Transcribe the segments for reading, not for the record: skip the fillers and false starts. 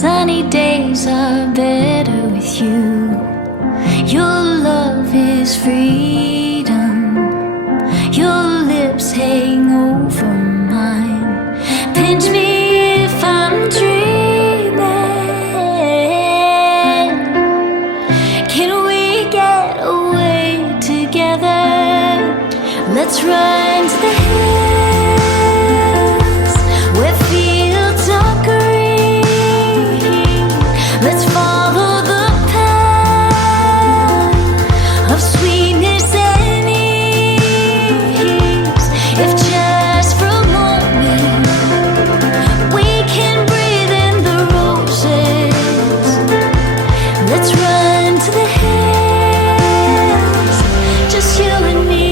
Sunny days are better with you. Your love is freedom. Your lips hang over mine. Pinch me if I'm dreaming. Can we get away together? Let's run to the hills where fields are green. Let's follow the path of sweetness and ease. If just for a moment we can breathe in the roses, let's run to the hills, just you and me.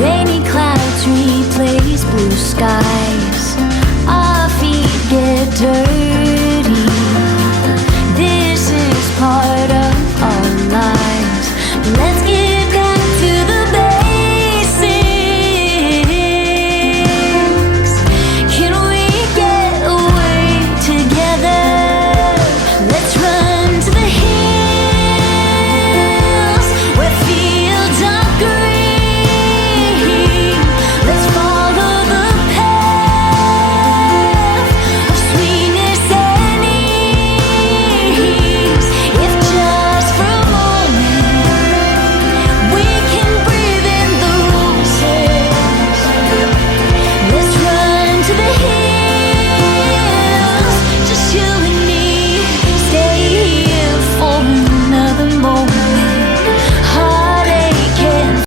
Rainy clouds replace blue sky.